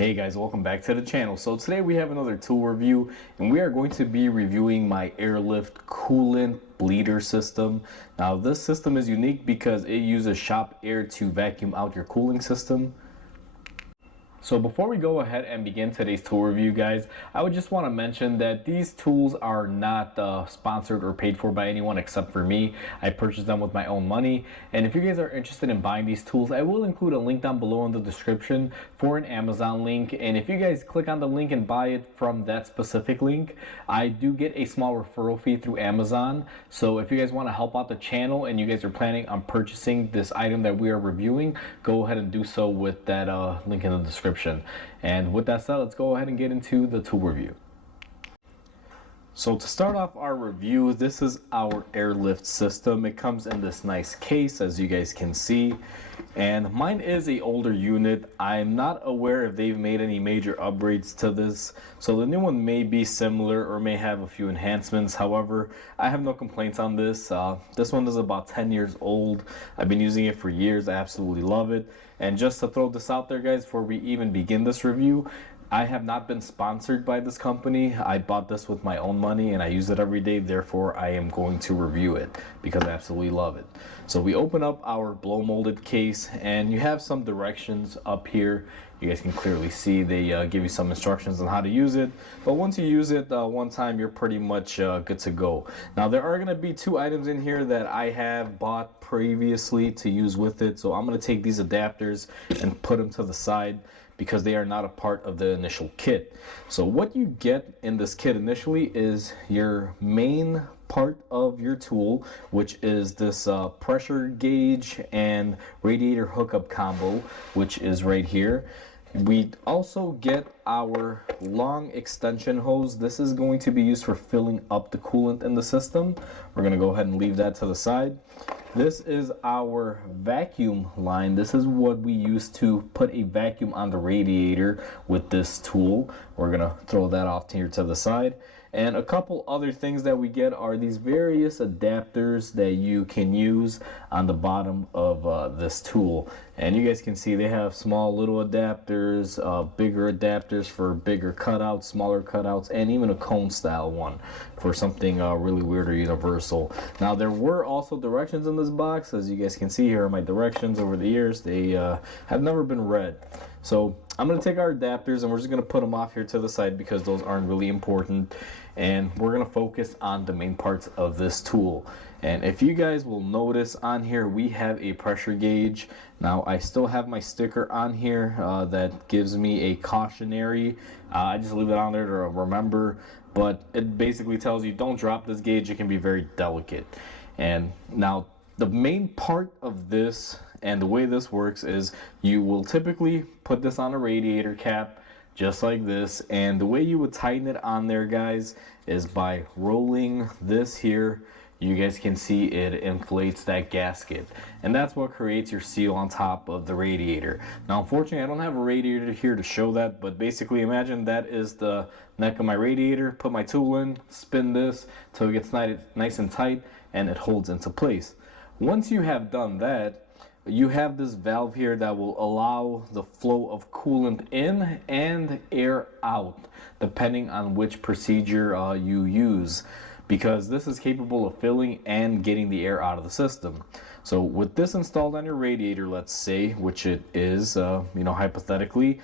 Hey guys, welcome back to the channel. So today we have another tool review and we are going to be reviewing my Airlift coolant bleeder system. Now this system is unique because it uses shop air to vacuum out your cooling system. So before we go ahead and begin today's tool review, guys, I would just want to mention that these tools are not sponsored or paid for by anyone except for me. I purchased them with my own money. And if you guys are interested in buying these tools, I will include a link down below in the description for an Amazon link. And if you guys click on the link and buy it from that specific link, I do get a small referral fee through Amazon. So if you guys want to help out the channel and you guys are planning on purchasing this item that we are reviewing, go ahead and do so with that link in the description. And with that said, let's go ahead and get into the tool review. So to start off our review, this is our Airlift system. It comes in this nice case, as you guys can see, and mine is a older unit. I'm not aware if they've made any major upgrades to this, so the new one may be similar or may have a few enhancements. However, I have no complaints on this. This one is about 10 years old. I've been using it for years. I absolutely love it. And just to throw this out there, guys, before we even begin this review, I have not been sponsored by this company. I bought this with my own money and I use it every day. Therefore, I am going to review it because I absolutely love it. So we open up our blow molded case and you have some directions up here. You guys can clearly see they give you some instructions on how to use it. But once you use it one time, you're pretty much good to go. Now, there are going to be two items in here that I have bought previously to use with it. So I'm going to take these adapters and put them to the side, because they are not a part of the initial kit. So what you get in this kit initially is your main part of your tool, which is this pressure gauge and radiator hookup combo, which is right here. We also get our long extension hose. This is going to be used for filling up the coolant in the system. We're going to go ahead and leave that to the side. This is our vacuum line. This is what we use to put a vacuum on the radiator with this tool. We're gonna throw that off here to the side. And a couple other things that we get are these various adapters that you can use on the bottom of this tool. And you guys can see they have small little adapters, bigger adapters for bigger cutouts, smaller cutouts, and even a cone style one for something really weird or universal. Now, there were also directions in this box. As you guys can see, here are my directions over the years. They have never been read. So I'm going to take our adapters and we're just going to put them off here to the side because those aren't really important. And we're going to focus on the main parts of this tool. And if you guys will notice on here, we have a pressure gauge. Now, I still have my sticker on here that gives me a cautionary. I just leave it on there to remember, but it basically tells you don't drop this gauge. It can be very delicate. And now the main part of this and the way this works is you will typically put this on a radiator cap just like this, and the way you would tighten it on there, guys, is by rolling this here. You guys can see it inflates that gasket, and that's what creates your seal on top of the radiator. Now, unfortunately, I don't have a radiator here to show that, but basically imagine that is the neck of my radiator. Put my tool in, spin this till it gets nice and tight, and it holds into place. Once you have done that, you have this valve here that will allow the flow of coolant in and air out, depending on which procedure you use, because this is capable of filling and getting the air out of the system. So with this installed on your radiator, let's say, which it is, hypothetically,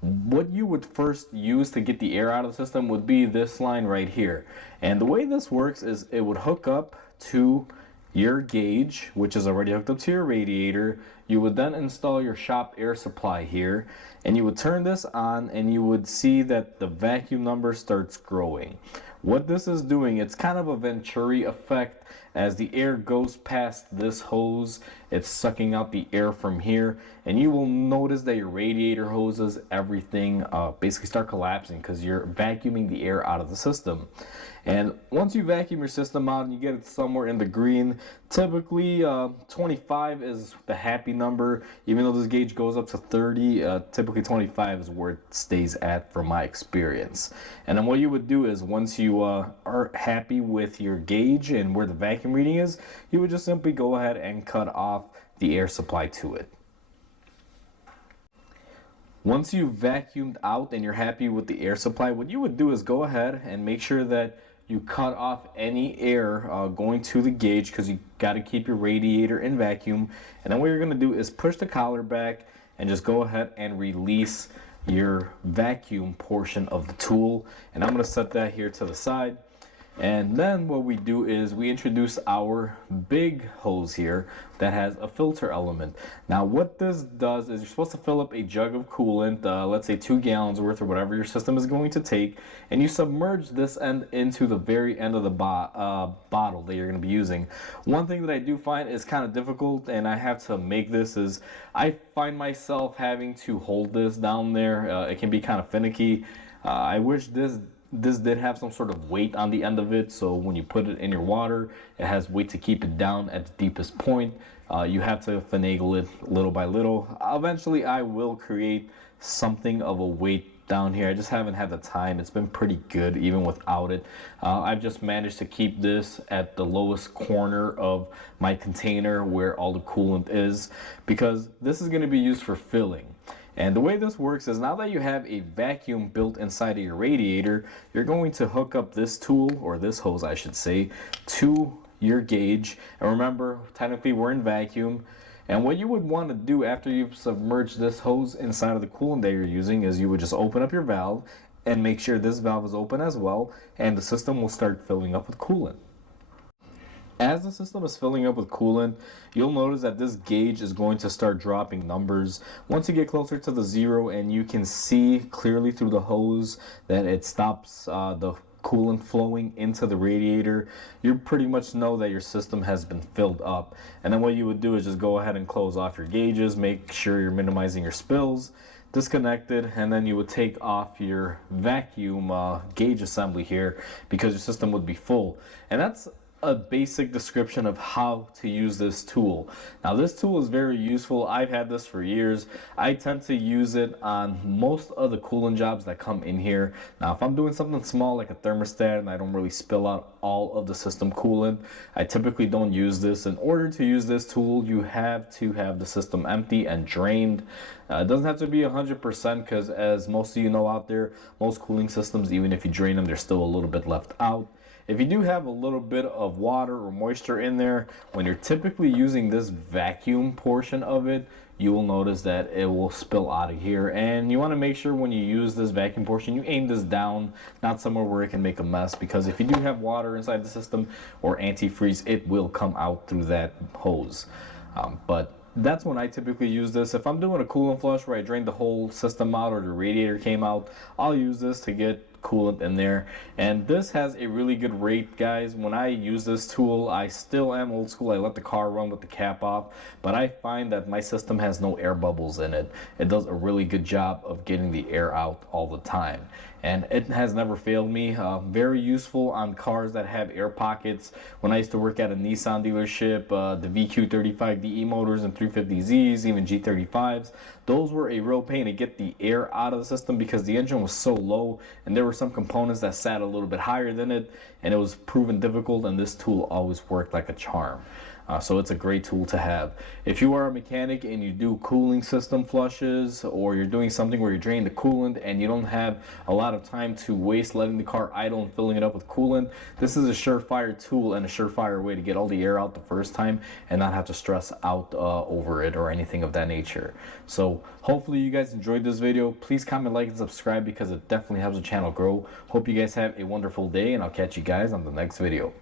what you would first use to get the air out of the system would be this line right here. And the way this works is it would hook up to your gauge, which is already hooked up to your radiator. You would then install your shop air supply here, and you would turn this on and you would see that the vacuum number starts growing. What this is doing, it's kind of a Venturi effect. As the air goes past this hose, it's sucking out the air from here, and you will notice that your radiator hoses, everything basically start collapsing because you're vacuuming the air out of the system. And once you vacuum your system out and you get it somewhere in the green, typically 25 is the happy number. Even though this gauge goes up to 30, typically 25 is where it stays at from my experience. And then what you would do is once you are happy with your gauge and where the vacuum reading is, you would just simply go ahead and cut off the air supply to it. Once you've vacuumed out and you're happy with the air supply, what you would do is go ahead and make sure that you cut off any air going to the gauge, because you got to keep your radiator in vacuum. And then what you're going to do is push the collar back and just go ahead and release your vacuum portion of the tool. And I'm going to set that here to the side. And then what we do is we introduce our big hose here that has a filter element. Now what this does is you're supposed to fill up a jug of coolant, let's say 2 gallons worth or whatever your system is going to take, and you submerge this end into the very end of the bottle that you're going to be using. One thing that I do find is kind of difficult, and I have to make this, is I find myself having to hold this down there. It can be kind of finicky. I wish this did have some sort of weight on the end of it, so when you put it in your water, it has weight to keep it down at the deepest point. You have to finagle it little by little. Eventually I will create something of a weight down here. I just haven't had the time. It's been pretty good even without it. I've just managed to keep this at the lowest corner of my container where all the coolant is, because this is going to be used for filling. And the way this works is, now that you have a vacuum built inside of your radiator, you're going to hook up this tool, or this hose I should say, to your gauge. And remember, technically we're in vacuum. And what you would want to do after you've submerged this hose inside of the coolant that you're using is you would just open up your valve and make sure this valve is open as well, and the system will start filling up with coolant. As the system is filling up with coolant, you'll notice that this gauge is going to start dropping numbers. Once you get closer to the 0 and you can see clearly through the hose that it stops the coolant flowing into the radiator, you pretty much know that your system has been filled up. And then what you would do is just go ahead and close off your gauges, make sure you're minimizing your spills, disconnect it, and then you would take off your vacuum gauge assembly here, because your system would be full. And that's a basic description of how to use this tool. Now this tool is very useful. I've had this for years. I tend to use it on most of the coolant jobs that come in here. Now if I'm doing something small like a thermostat and I don't really spill out all of the system coolant, I typically don't use this. In order to use this tool, you have to have the system empty and drained. It doesn't have to be 100%, because as most of you know out there, most cooling systems, even if you drain them, there's still a little bit left out. If you do have a little bit of water or moisture in there, when you're typically using this vacuum portion of it, you will notice that it will spill out of here. And you want to make sure when you use this vacuum portion, you aim this down, not somewhere where it can make a mess, because if you do have water inside the system or antifreeze, it will come out through that hose. But that's when I typically use this. If I'm doing a coolant flush where I drained the whole system out or the radiator came out, I'll use this to get coolant in there. And this has a really good rate, guys. When I use this tool, I still am old school. I let the car run with the cap off, but I find that my system has no air bubbles in it. It does a really good job of getting the air out all the time, and it has never failed me. Very useful on cars that have air pockets. When I used to work at a Nissan dealership, the VQ35DE motors and 350Zs, even G35s, those were a real pain to get the air out of the system, because the engine was so low and there were some components that sat a little bit higher than it, and it was proven difficult, and this tool always worked like a charm. So it's a great tool to have. If you are a mechanic and you do cooling system flushes, or you're doing something where you're draining the coolant and you don't have a lot of time to waste letting the car idle and filling it up with coolant, this is a surefire tool and a surefire way to get all the air out the first time and not have to stress out over it or anything of that nature. So hopefully you guys enjoyed this video. Please comment, like, and subscribe, because it definitely helps the channel grow. Hope you guys have a wonderful day, and I'll catch you guys on the next video.